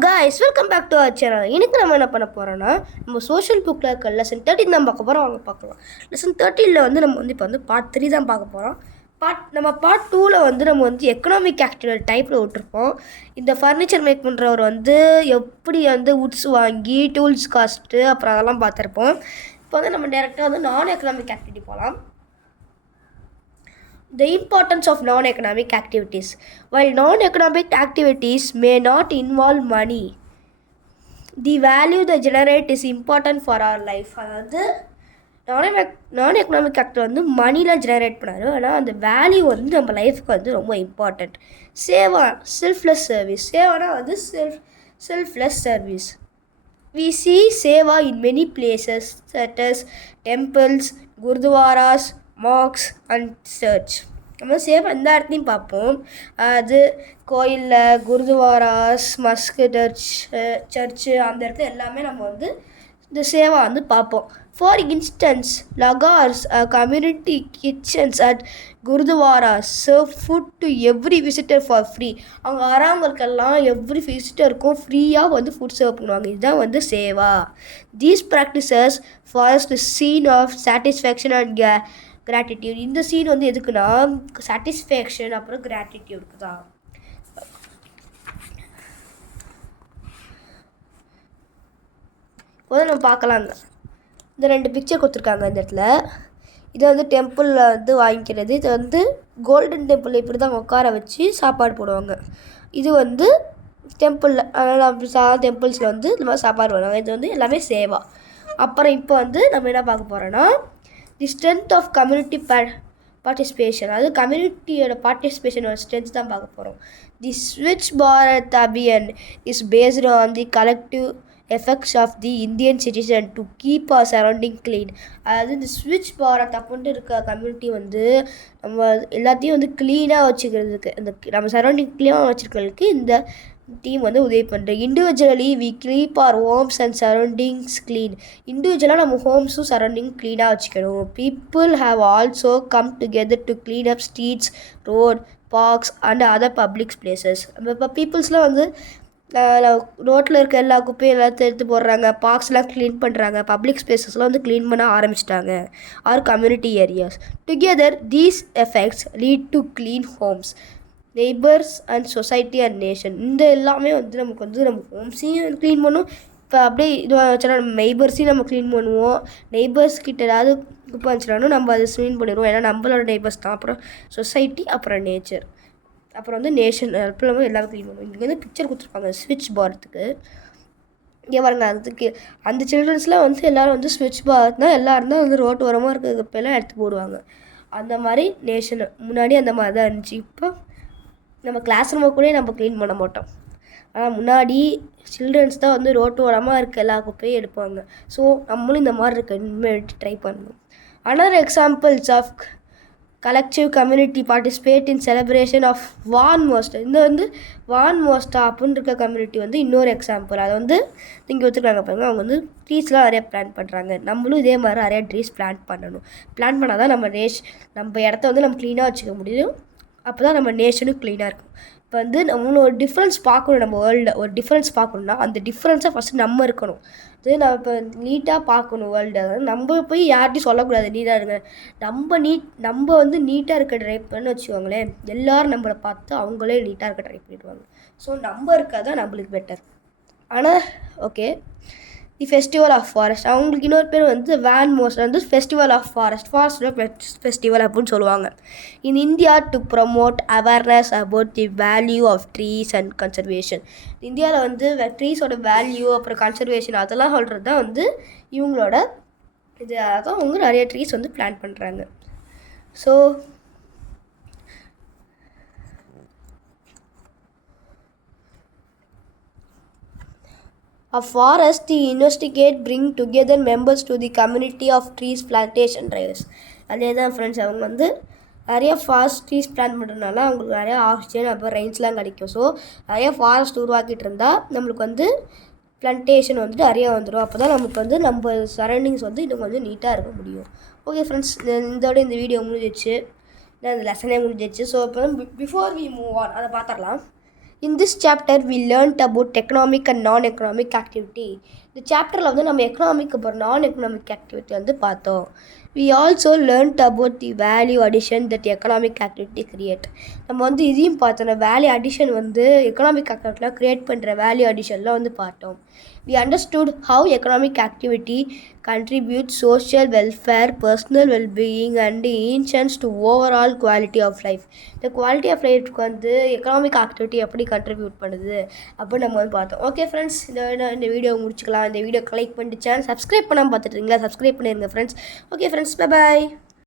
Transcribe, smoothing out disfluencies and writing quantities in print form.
guys, welcome back to our channel. இன்னைக்கு நம்ம என்ன பண்ண போறோம்னா நம்ம சோஷியல் புக்கில் இருக்க லெசன் 13 தான் பார்க்க போகிறோம். வாங்க பார்க்கலாம். லெசன் 13ல் வந்து நம்ம வந்து இப்போ வந்து பார்ட் 3 தான் பார்க்க போகிறோம். பார்ட் 2ல் வந்து நம்ம வந்து எக்கனாமிக் ஆக்டிவிட்டி டைப்பில் விட்டுருப்போம். இந்த ஃபர்னிச்சர் மேக் பண்ணுறவர் வந்து எப்படி வந்து உட்ஸ் வாங்கி டூல்ஸ் காஸ்ட்டு அப்புறம் அதெல்லாம் பார்த்துருப்போம். இப்போ வந்து நம்ம டேரெக்டாக வந்து நான் எக்கனாமிக் ஆக்டிவிட்டி போகலாம். The importance of non-economic activities. While non-economic activities may not involve money, the value they generate is important for our life. அதாவது நான்-எக்கனாமிக் ஆக்டிவிட்டி வந்து மணிலாம் ஜெனரேட் பண்ணாரு, ஆனால் அந்த வேல்யூ வந்து நம்ம லைஃப்க்கு வந்து ரொம்ப இம்பார்ட்டண்ட். Seva, selfless service. சேவானா வந்து selfless service. We see seva in many places such as temples, gurdwaras, mosques and church. நம்ம சேவை எந்த இடத்துலையும் பார்ப்போம். அது கோயிலில், குருதுவாராஸ், மஸ்கு சர்ச்சு அந்த இடத்துல எல்லாமே நம்ம வந்து இந்த சேவை வந்து பார்ப்போம். For instance, langars community kitchens at gurdwaras serve food to every visitor for free. அவங்க வரவங்களுக்கெல்லாம் எவ்ரி விசிட்டருக்கும் ஃப்ரீயாக வந்து ஃபுட் சர்வ் பண்ணுவாங்க. இதுதான் வந்து சேவா. தீஸ் ப்ராக்டிசஸ் ஃபார்ஸ் the sense of satisfaction and gratitude. இந்த சீன் வந்து எதுக்குன்னா சாட்டிஸ்ஃபேக்ஷன் அப்புறம் கிராட்டிடியூடுக்கு தான். இப்போ நம்ம பார்க்கலாங்க. இந்த 2 பிக்சர் கொடுத்துருக்காங்க இந்த இடத்துல. இதை வந்து டெம்பிளில் வந்து வாங்கிக்கிறது. இது வந்து கோல்டன் டெம்பிள் இப்படி தான் உட்கார வச்சு சாப்பாடு போடுவாங்க. இது வந்து டெம்பிளில், அதனால் டெம்பிள்ஸில் வந்து இந்த மாதிரி சாப்பாடு போடுவாங்க. இது வந்து எல்லாமே சேவா. அப்புறம் இப்போ வந்து நம்ம என்ன பார்க்க போகிறோன்னா the strength of community participation. அதாவது கம்யூனிட்டியோட பார்ட்டிசிபேஷனோட ஸ்ட்ரென்த் தான் பார்க்க போகிறோம். The Swachh Bharat Abhiyan is based on the collective effects of the Indian citizen to keep our surrounding clean. அதாவது இந்த ஸ்விட்ச் பாரத் அப்படின்ட்டு இருக்க கம்யூனிட்டி வந்து நம்ம எல்லாத்தையும் வந்து க்ளீனாக வச்சுக்கிறதுக்கு, இந்த நம்ம சரௌண்டிங் க்ளீனாக வச்சுருக்கிறதுக்கு இந்த டீம் வந்து உதவி பண்ணுறேன். Individually we keep our homes and surroundings clean. இண்டிவிஜுவலாக நம்ம ஹோம்ஸும் சரௌண்டிங் க்ளீனாக வச்சுக்கணும். People have also come together to clean up streets, road, parks and other public places. நம்ம இப்போ பீப்புள்ஸ்லாம் வந்து ரோட்டில் இருக்க எல்லா குப்பையும் எல்லாத்தையும் எடுத்து போடுறாங்க, பார்க்ஸ்லாம் க்ளீன் பண்ணுறாங்க, பப்ளிக் ஸ்பேசஸ்லாம் வந்து க்ளீன் பண்ண ஆரம்பிச்சிட்டாங்க. Our community areas. Together these effects lead to clean homes, neighbours and society and nation. இந்த எல்லாமே வந்து நமக்கு வந்து நம்ம ஹோம்ஸையும் க்ளீன் பண்ணும். இப்போ அப்படியே இது வச்சுனா நம்ம நெய்பர்ஸையும் நம்ம க்ளீன் பண்ணுவோம். நெய்பர்ஸ் கிட்ட ஏதாவது குப்பை வச்சுனாலும் நம்ம அதை க்ளீன் பண்ணிடுவோம். ஏன்னா நம்மளோட நெய்பர்ஸ் தான். அப்புறம் சொசைட்டி, அப்புறம் நேச்சர், அப்புறம் வந்து நேஷன், அப்புறம் எல்லாரும் க்ளீன் பண்ணுவோம். இங்கே வந்து பிக்சர் கொடுத்துருப்பாங்க ஸ்விட்ச் பாரத்துக்கு. இங்கே பாருங்க, அதுக்கு அந்த சில்ட்ரன்ஸ்லாம் வந்து எல்லோரும் வந்து ஸ்விட்ச் பாரத்னால் எல்லோரும் தான் வந்து ரோட்டு ஓரமாக இருக்கிற குப்பையெல்லாம் எடுத்து போடுவாங்க. அந்த மாதிரி நேஷனு முன்னாடி அந்த மாதிரி தான் இருந்துச்சு. இப்போ நம்ம கிளாஸ் ரூமை கூட நம்ம க்ளீன் பண்ண மாட்டோம். ஆனால் முன்னாடி சில்ட்ரன்ஸ் தான் வந்து ரோட்டு ஓரமாக இருக்க எல்லா குப்பையும் எடுப்பாங்க. ஸோ நம்மளும் இந்த மாதிரி இருக்க இனிமேல் ட்ரை பண்ணணும். Another examples of collective community participate in celebration of Van மோஸ்டா. இந்த வந்து வான் மோஸ்டா அப்படின்னு இருக்க கம்யூனிட்டி வந்து இன்னொரு எக்ஸாம்பிள். அதை வந்து இங்கே வச்சுருக்காங்க பாருங்க. அவங்க வந்து ட்ரீஸ்லாம் நிறைய பிளான் பண்ணுறாங்க. நம்மளும் இதே மாதிரி நிறைய ட்ரீஸ் பிளான் பண்ணணும். பிளான் பண்ணால் தான் நம்ம இடத்த வந்து நம்ம க்ளீனாக வச்சுக்க முடியும். அப்போ தான் நம்ம நேஷனும் க்ளீனாக இருக்கும். இப்போ வந்து நம்மளோட ஒரு டிஃப்ரென்ஸ் பார்க்கணும். நம்ம வேர்ல்டில் ஒரு டிஃப்ரென்ஸ் பார்க்கணுன்னா அந்த டிஃப்ரென்ஸை ஃபஸ்ட்டு நம்ம இருக்கணும். அது நம்ம இப்போ நீட்டாக பார்க்கணும் வேர்ல்டு. அதாவது நம்ம போய் யார்கிட்டையும் சொல்லக்கூடாது நீட்டாக இருங்க. நம்ம வந்து நீட்டாக இருக்க ட்ரை பண்ணு வச்சுக்கோங்களேன், எல்லோரும் நம்மளை பார்த்து அவங்களே நீட்டாக இருக்க ட்ரை பண்ணிடுவாங்க. ஸோ நம்ம இருக்காதான் நம்மளுக்கு பெட்டர். ஆனால் okay, the festival of forest. அவங்களுக்கு இன்னொரு பேர் வந்து வேன் மோஸ்ட் வந்து ஃபெஸ்டிவல் ஆஃப் ஃபாரஸ்டோட ஃபெஸ்டிவல் அப்படின்னு சொல்லுவாங்க. In India to promote awareness about the value of trees and conservation. இந்தியாவில் வந்து ட்ரீஸோட வேல்யூ அப்புறம் கன்சர்வேஷன் அதெல்லாம் சொல்கிறது தான் வந்து இவங்களோட இதுக்காக அவங்க நிறைய ட்ரீஸ் வந்து பிளான் பண்ணுறாங்க. So a forest to investigate bring together members to the community of trees plantation drives. அதே தான் ஃப்ரெண்ட்ஸ், அவங்க வந்து நிறைய ஃபாரஸ்ட் ட்ரீஸ் பிளான் பண்ணுறதுனால அவங்களுக்கு நிறையா ஆக்சிஜன் அப்புறம் ரெயின்ஸ்லாம் கிடைக்கும். ஸோ நிறைய ஃபாரஸ்ட் உருவாக்கிட்டு இருந்தால் நம்மளுக்கு வந்து பிளான்டேஷன் வந்துட்டு நிறையா வந்துடும். அப்போ தான் நமக்கு வந்து நம்ம சரௌண்டிங்ஸ் வந்து இன்னும் கொஞ்சம் நீட்டாக இருக்க முடியும். ஓகே ஃப்ரெண்ட்ஸ், இதோட இந்த வீடியோ முடிஞ்சிச்சு, இந்த லெசனே முடிஞ்சிச்சு. ஸோ இப்போ பிஃபோர் வி மூவ் ஆன் அதை பார்த்துடலாம். In this chapter, we learned about economic and non-economic activity. இந்த சாப்டரில் வந்து நம்ம எக்கனாமிக் அப்புறம் நான் எக்கனாமிக் ஆக்டிவிட்டி வந்து பார்த்தோம். We also learned about the value addition that economic activity create. நம்ம வந்து இதையும் பார்த்தோம். வேல்யூ அடிஷன் வந்து எக்கனாமிக் ஆக்டிவிட்டியில் க்ரியேட் பண்ணுற வேல்யூ அடிஷன்லாம் வந்து பார்த்தோம். We understood how economic activity contributes social welfare, personal well-being and enhance to overall quality of life. இந்த quality of லைஃப்க்கு வந்து எக்கனாமிக் ஆக்டிவிட்டி எப்படி கண்ட்ரிபியூட் பண்ணுது அப்படின்னு நம்ம வந்து பார்த்தோம். ஓகே ஃப்ரெண்ட்ஸ், இந்த வீடியோ முடிச்சுக்கலாம். இந்த வீடியோ லைக் பண்ணிட்டு சேனல் சப்ஸ்கிரைப் பண்ணாமல் பார்த்துட்டு இருக்கீங்களா? சப்ஸ்கிரைப் பண்ணிடுங்க friends. Okay friends, bye bye.